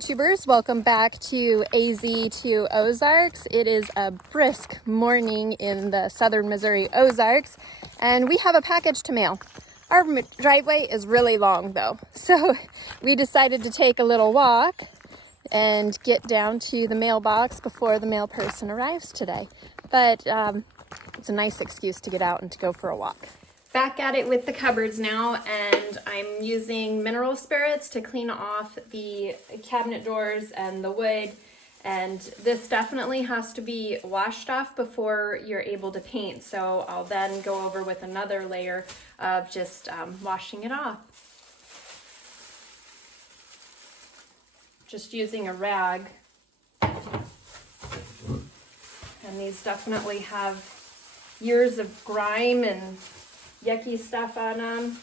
YouTubers, welcome back to AZ2 Ozarks. It is a brisk morning in the southern Missouri Ozarks, and we have a package to mail. Our driveway is really long though, so we decided to take a little walk and get down to the mailbox before the mail person arrives today. But it's a nice excuse to get out and to go for a walk. Back at it with the cupboards now, and I'm using mineral spirits to clean off the cabinet doors and the wood. And this definitely has to be washed off before you're able to paint. So I'll then go over with another layer of just washing it off. Just using a rag. And these definitely have years of grime and yucky stuff on them.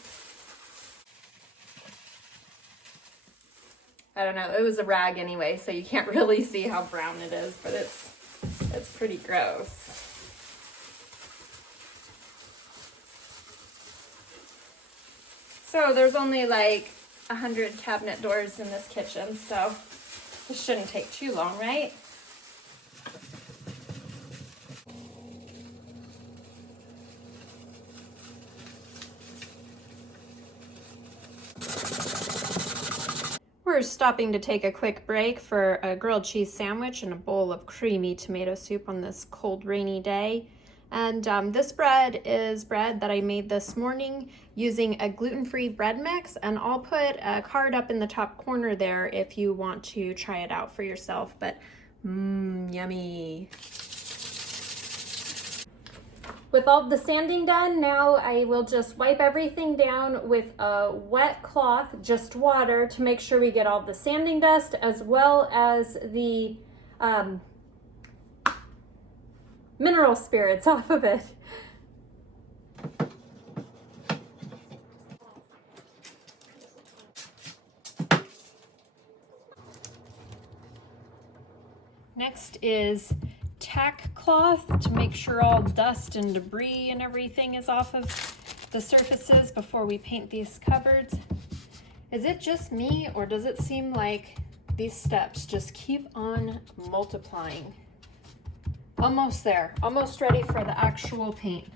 I don't know, it was a rag anyway, so you can't really see how brown it is, but it's pretty gross. So there's only like 100 cabinet doors in this kitchen, so this shouldn't take too long, right? We're stopping to take a quick break for a grilled cheese sandwich and a bowl of creamy tomato soup on this cold, rainy day. And this bread is bread that I made this morning using a gluten-free bread mix, and I'll put a card up in the top corner there if you want to try it out for yourself. But yummy. With all the sanding done, now I will just wipe everything down with a wet cloth, just water, to make sure we get all the sanding dust as well as the mineral spirits off of it. Next is tack cloth to make sure all dust and debris and everything is off of the surfaces before we paint these cupboards. Is it just me, or does it seem like these steps just keep on multiplying? Almost there, almost ready for the actual paint.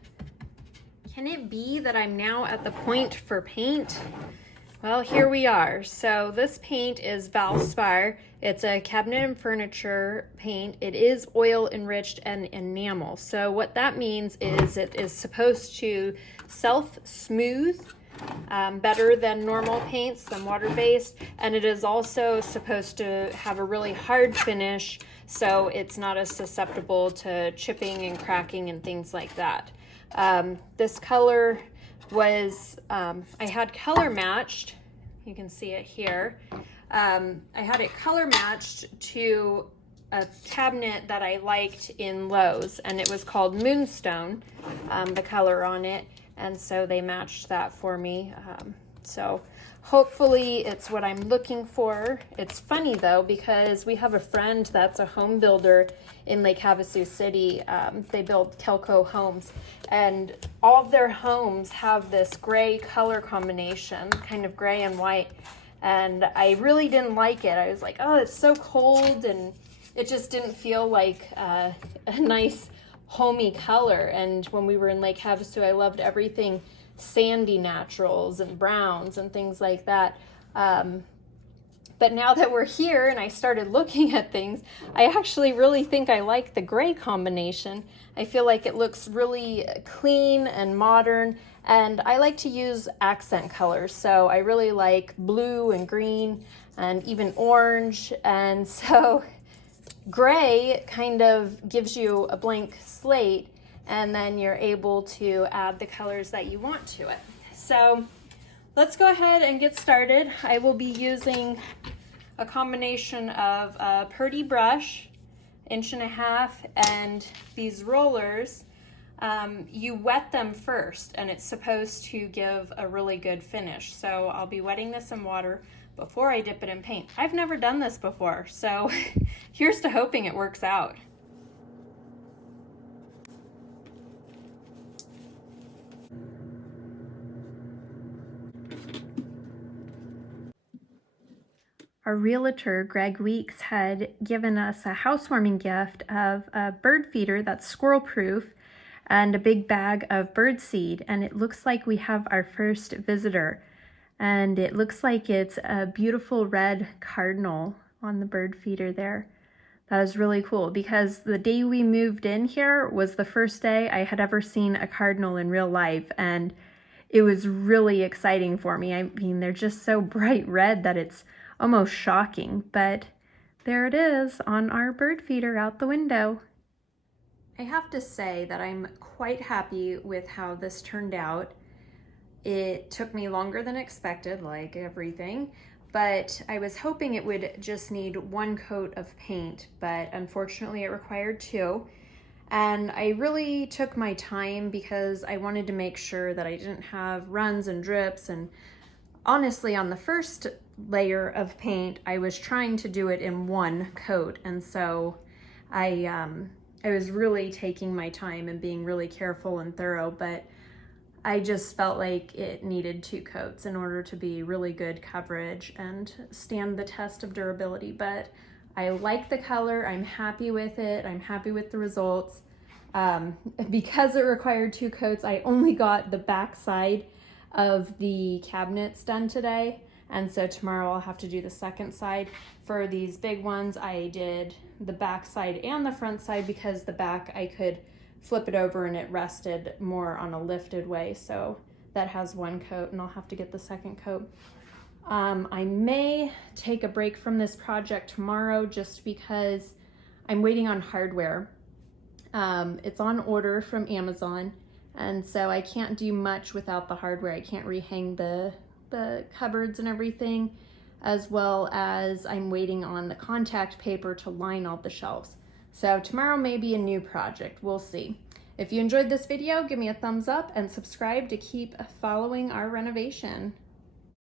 Can it be that I'm now at the point for paint? Well, here we are. So this paint is Valspar. It's a cabinet and furniture paint. It is oil enriched and enamel. So what that means is it is supposed to self-smooth better than normal paints, than water-based. And it is also supposed to have a really hard finish, so it's not as susceptible to chipping and cracking and things like that. This color was, I had color matched, you can see it here. I had it color matched to a cabinet that I liked in Lowe's, and it was called Moonstone, the color on it, and so they matched that for me. So hopefully it's what I'm looking for. It's funny though, because we have a friend that's a home builder in Lake Havasu City. They build Kelco homes, and all of their homes have this gray color combination, kind of gray and white. And I really didn't like it. I was like, oh, it's so cold, and it just didn't feel like a nice homey color. And when we were in Lake Havasu, I loved everything sandy naturals and browns and things like that. But now that we're here and I started looking at things, I actually really think I like the gray combination. I feel like it looks really clean and modern, and I like to use accent colors. So I really like blue and green and even orange. And so gray kind of gives you a blank slate, and then you're able to add the colors that you want to it. So let's go ahead and get started. I will be using a combination of a Purdy brush, 1.5 inch, and these rollers. You wet them first, and it's supposed to give a really good finish. So I'll be wetting this in water before I dip it in paint. I've never done this before, so here's to hoping it works out. Our realtor, Greg Weeks, had given us a housewarming gift of a bird feeder that's squirrel proof and a big bag of bird seed. And it looks like we have our first visitor. And it looks like it's a beautiful red cardinal on the bird feeder there. That is really cool because the day we moved in here was the first day I had ever seen a cardinal in real life, and it was really exciting for me. I mean, they're just so bright red that it's almost shocking, but there it is on our bird feeder out the window. I have to say that I'm quite happy with how this turned out. It took me longer than expected, like everything, but I was hoping it would just need one coat of paint, but unfortunately it required two. And I really took my time because I wanted to make sure that I didn't have runs and drips. And honestly, on the first layer of paint, I was trying to do it in one coat. And so I was really taking my time and being really careful and thorough, but I just felt like it needed two coats in order to be really good coverage and stand the test of durability. But I like the color, I'm happy with it, I'm happy with the results. Because it required two coats, I only got the back side of the cabinets done today. And so tomorrow I'll have to do the second side. For these big ones, I did the back side and the front side because the back I could flip it over and it rested more on a lifted way. So that has one coat and I'll have to get the second coat. I may take a break from this project tomorrow just because I'm waiting on hardware. It's on order from Amazon, and so I can't do much without the hardware. I can't rehang the cupboards and everything, as well as I'm waiting on the contact paper to line all the shelves. So tomorrow may be a new project, we'll see. If you enjoyed this video, give me a thumbs up and subscribe to keep following our renovation.